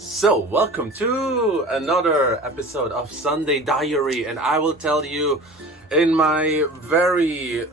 So, welcome to another episode of Sunday Diary, and I will tell you in my very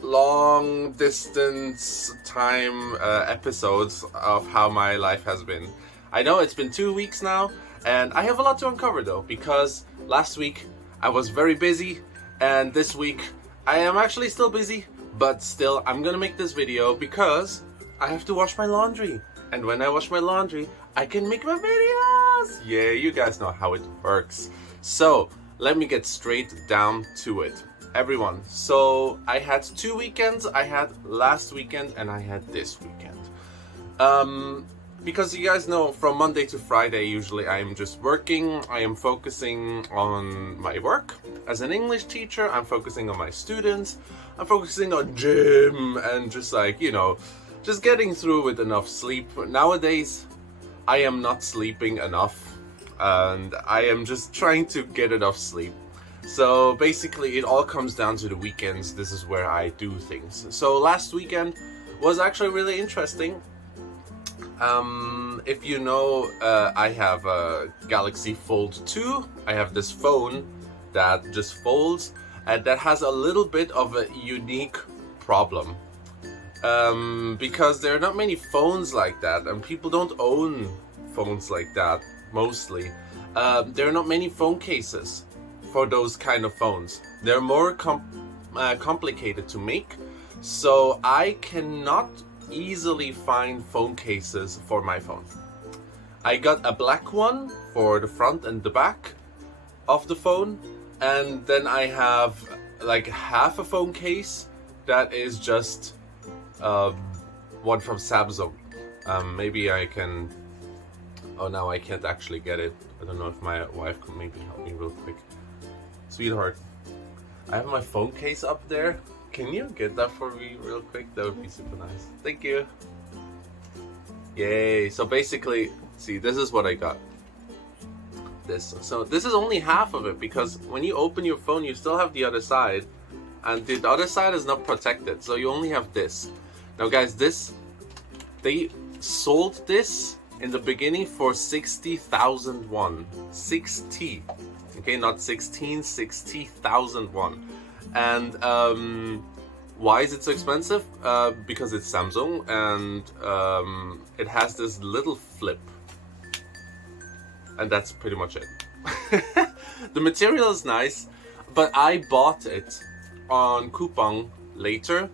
long distance time episodes of how my life has been. I know it's been 2 weeks now, and I have a lot to uncover though, because last week I was very busy, and this week I am actually still busy, but still I'm gonna make this video because I have to wash my laundry. And when I wash my laundry, I can make my videos! Yeah, you guys know how it works. So, let me get straight down to it. Everyone, so I had 2 weekends. I had last weekend and I had this weekend. Because you guys know, from Monday to Friday, usually I am just working. I am focusing on my work. As an English teacher, I'm focusing on my students. I'm focusing on gym and just just getting through with enough sleep. Nowadays, I am not sleeping enough, and I am just trying to get enough sleep. So basically, it all comes down to the weekends. This is where I do things. So last weekend was actually really interesting. If you know, I have a Galaxy Fold 2. I have this phone that just folds, and that has a little bit of a unique problem. Because there are not many phones like that, and people don't own phones like that, mostly. There are not many phone cases for those kind of phones. They're more complicated to make, so I cannot easily find phone cases for my phone. I got a black one for the front and the back of the phone, and then I have like half a phone case that is just one from Samsung. Maybe I can. Oh, now I can't actually get it. I don't know if my wife could maybe help me real quick. Sweetheart, I have my phone case up there. Can you get that for me real quick? That would be super nice. Thank you. Yay! So basically, see, this is what I got. So this is only half of it, because when you open your phone, you still have the other side, and the other side is not protected. So you only have this. Now guys, they sold this in the beginning for 60,000 won. 60. Okay, not 16, 60,000 won. And why is it so expensive? Because it's Samsung, and it has this little flip. And that's pretty much it. The material is nice, but I bought it on coupon later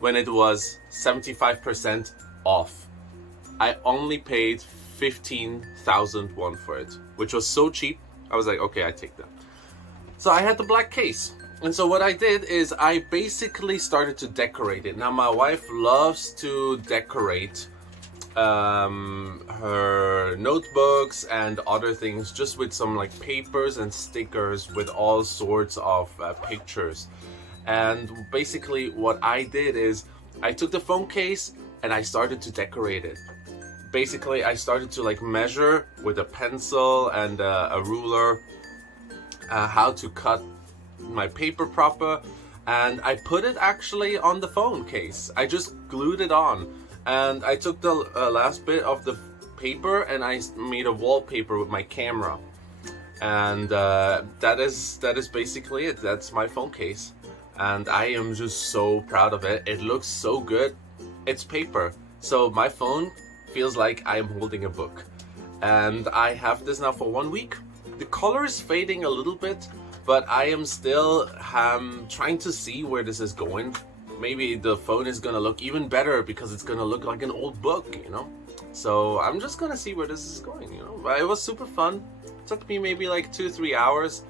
when it was 75% off. I only paid 15,000 won for it, which was so cheap. I was like, okay, I take that. So I had the black case. And so what I did is I basically started to decorate it. Now my wife loves to decorate her notebooks and other things just with some like papers and stickers with all sorts of pictures. And basically what I did is I took the phone case and I started to decorate it. Basically I started to like measure with a pencil and a ruler how to cut my paper proper, and I put it actually on the phone case. I just glued it on, and I took the last bit of the paper and I made a wallpaper with my camera, and that is basically it. That's my phone case, and I am just so proud of it. It looks so good. It's paper, so my phone feels like I am holding a book, and I have this now for 1 week. The color is fading a little bit, but I am still trying to see where this is going. Maybe the phone is gonna look even better because it's gonna look like an old book, you know? So I'm just gonna see where this is going, you know? But it was super fun. It took me maybe like 2-3 hours.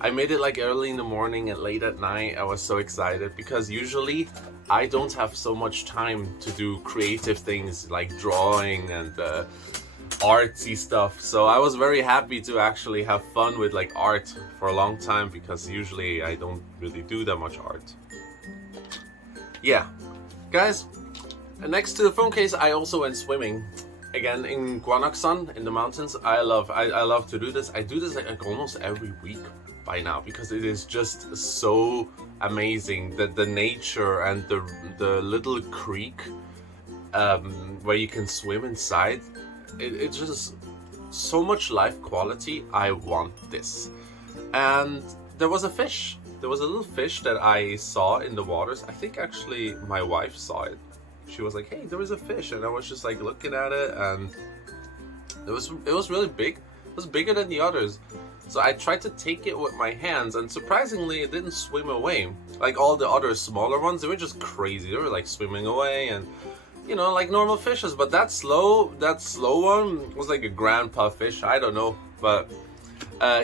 I made it like early in the morning and late at night. I was so excited because usually I don't have so much time to do creative things like drawing and artsy stuff. So I was very happy to actually have fun with like art for a long time, because usually I don't really do that much art. Yeah, guys, next to the phone case I also went swimming again in Gwanaksan in the mountains. I love to do this. I do this like almost every week by now, because it is just so amazing that the nature and the little creek where you can swim inside. it's just so much life quality. I want this. And there was a fish. There was a little fish that I saw in the waters. I think actually my wife saw it. She was like, "Hey, there was a fish," and I was just like looking at it, and it was really big. It was bigger than the others. So I tried to take it with my hands, and surprisingly, it didn't swim away. Like all the other smaller ones, they were just crazy. They were like swimming away, and like normal fishes. But that slow one was like a grandpa fish. I don't know, but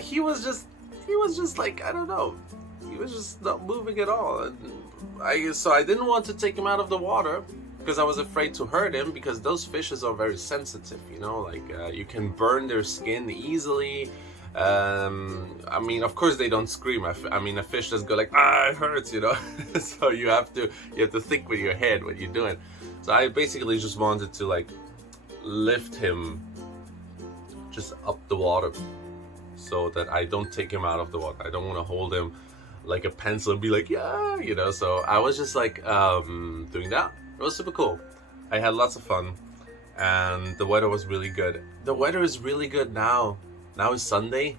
he was just like, I don't know. He was just not moving at all, and so I didn't want to take him out of the water because I was afraid to hurt him, because those fishes are very sensitive. Like you can burn their skin easily. I mean, of course they don't scream. I mean, a fish doesn't go like, "Ah, it hurts," So you have to think with your head what you're doing. So I basically just wanted to like lift him just up the water, so that I don't take him out of the water. I don't want to hold him like a pencil and be like, "Yeah," So I was just like doing that. It was super cool. I had lots of fun, and the weather was really good. The weather is really good now. Now is Sunday.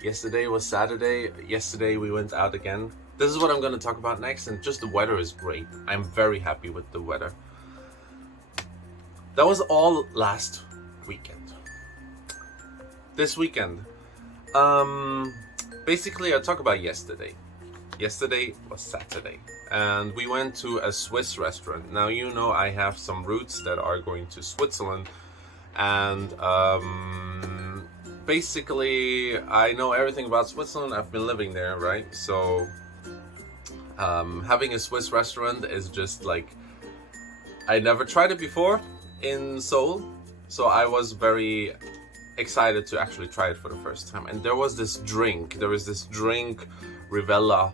Yesterday was Saturday. Yesterday we went out again. This is what I'm going to talk about next, and just the weather is great. I'm very happy with the weather. That was all last weekend. This weekend, basically I'll talk about yesterday. Yesterday was Saturday, and we went to a Swiss restaurant. Now, I have some roots that are going to Switzerland, and basically I know everything about Switzerland. I've been living there, right? So having a Swiss restaurant is just like, I never tried it before in Seoul, so I was very excited to actually try it for the first time. And there was this drink Rivella,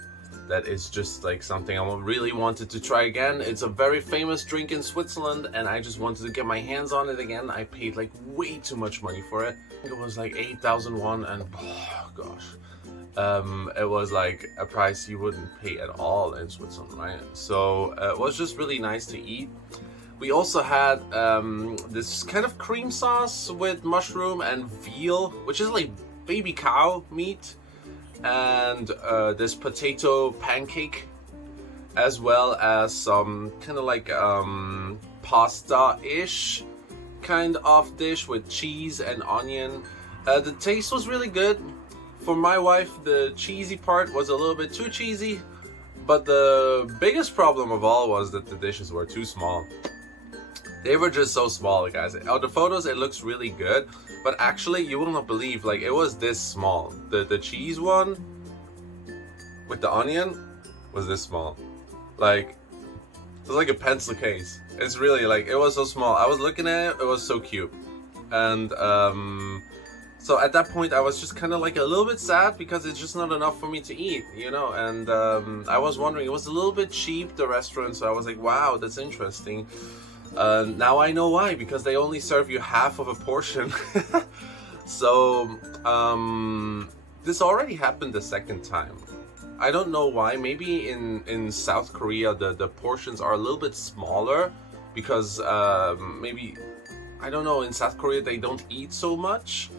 that is just like something I really wanted to try again. It's a very famous drink in Switzerland, and I just wanted to get my hands on it again. I paid like way too much money for it. It was like 8,000 won, and oh gosh, it was like a price you wouldn't pay at all in Switzerland, right? So it was just really nice to eat. We also had this kind of cream sauce with mushroom and veal, which is like baby cow meat, and this potato pancake, as well as some kind of like pasta-ish kind of dish with cheese and onion. The taste was really good. For my wife, the cheesy part was a little bit too cheesy, but the biggest problem of all was that the dishes were too small. They were just so small, guys. On the photos, it looks really good, but actually, you will not believe, like, it was this small. The cheese one with the onion was this small. Like, it was like a pencil case. It's really, like, it was so small. I was looking at it, it was so cute. And, so at that point, I was just kind of like a little bit sad, because it's just not enough for me to eat, and I was wondering, it was a little bit cheap, the restaurant, so I was like, wow, that's interesting. Now I know why, because they only serve you half of a portion. So this already happened the second time. I don't know why. Maybe in South Korea the portions are a little bit smaller, because maybe, I don't know, in South Korea they don't eat so much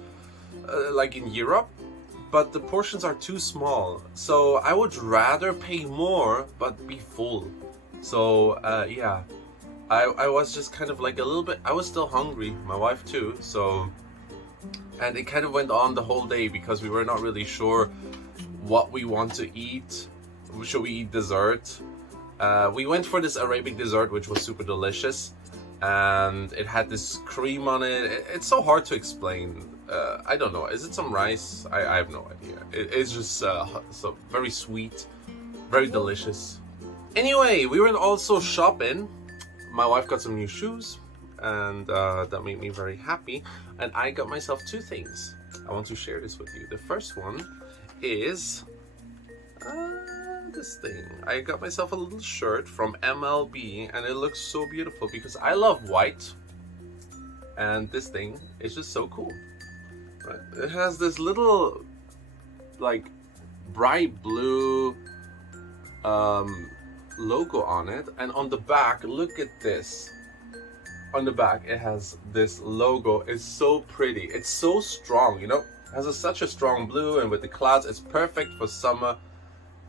like in Europe, but the portions are too small. So I would rather pay more but be full. So yeah, I was just kind of like a little bit, I was still hungry, my wife too, so, and it kind of went on the whole day, because we were not really sure what we want to eat. Should we eat dessert? We went for this Arabic dessert, which was super delicious, and it had this cream on it. It's so hard to explain. I don't know, is it some rice? I have no idea. It's just so very sweet, very delicious. Anyway, we were also shopping. My wife got some new shoes, and that made me very happy. And I got myself two things. I want to share this with you. The first one is this thing. I got myself a little shirt from MLB, and it looks so beautiful because I love white. And this thing is just so cool. Right? It has this little, like, bright blue logo on it, and on the back, look at this. on the back it has this logo. It's so pretty. It's so strong, you know. It has such a strong blue, and with the clouds, it's perfect for summer.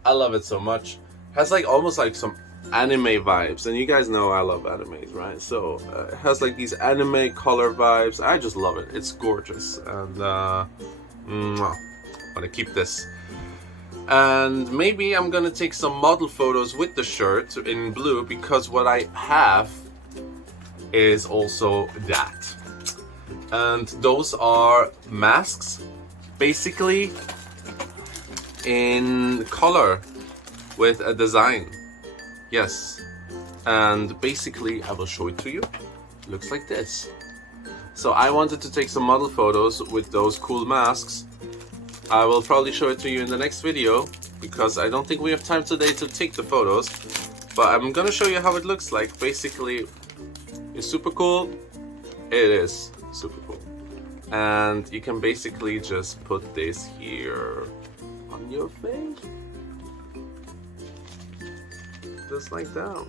I love it so much. It has like almost like some anime vibes, and you guys know I love animes, right? So it has like these anime color vibes. I just love it. It's gorgeous, and I'm gonna keep this. And maybe I'm gonna take some model photos with the shirt in blue, because what I have is also that. And those are masks, basically in color with a design. Yes. And basically I will show it to you. Looks like this. So I wanted to take some model photos with those cool masks. I will probably show it to you in the next video, because I don't think we have time today to take the photos, but I'm gonna show you how it looks like. Basically, it's super cool. It is super cool. And you can basically just put this here on your face. Just like that.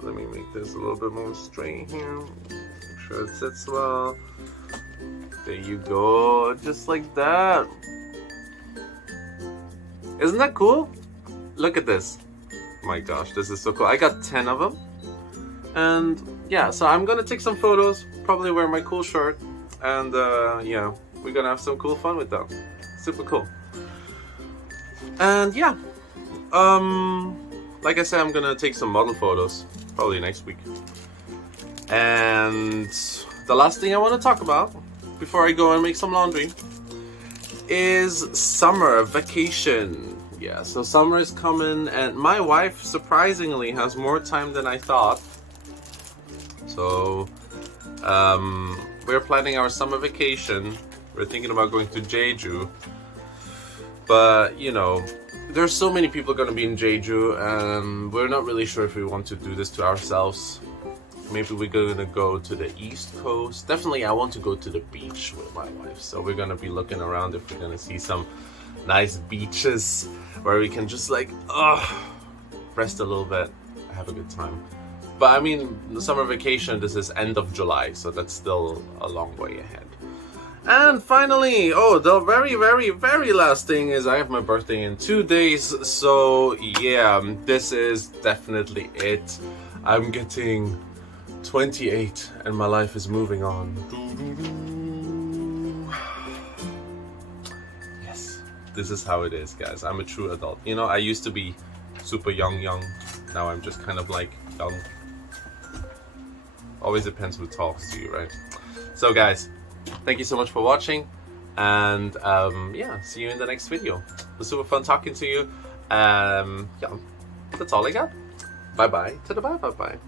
Let me make this a little bit more straight here. Make sure it sits well. There you go, just like that. Isn't that cool? Look at this. My gosh, this is so cool. I got 10 of them. And yeah, so I'm gonna take some photos, probably wear my cool shirt, and yeah, we're gonna have some cool fun with them. Super cool. And yeah, like I said, I'm gonna take some model photos, probably next week. And the last thing I want to talk about before I go and make some laundry is summer vacation. Yeah, so summer is coming, and my wife surprisingly has more time than I thought. So we're planning our summer vacation. We're thinking about going to Jeju, but you know, there's so many people going to be in Jeju, and we're not really sure if we want to do this to ourselves. Maybe we're gonna go to the East Coast. Definitely, I want to go to the beach with my wife. So we're gonna be looking around if we're gonna see some nice beaches where we can just like, rest a little bit, have a good time. But I mean, the summer vacation, this is end of July, so that's still a long way ahead. And finally, the very, very, very last thing is I have my birthday in 2 days. So yeah, this is definitely it. I'm getting 28 and my life is moving on. Yes, this is how it is, guys. I'm a true adult. You know, I used to be super young. Now I'm just kind of like young. Always depends who talks to you, right? So guys, thank you so much for watching, and yeah, see you in the next video. It was super fun talking to you. Yeah, that's all I got. Bye bye to the bye.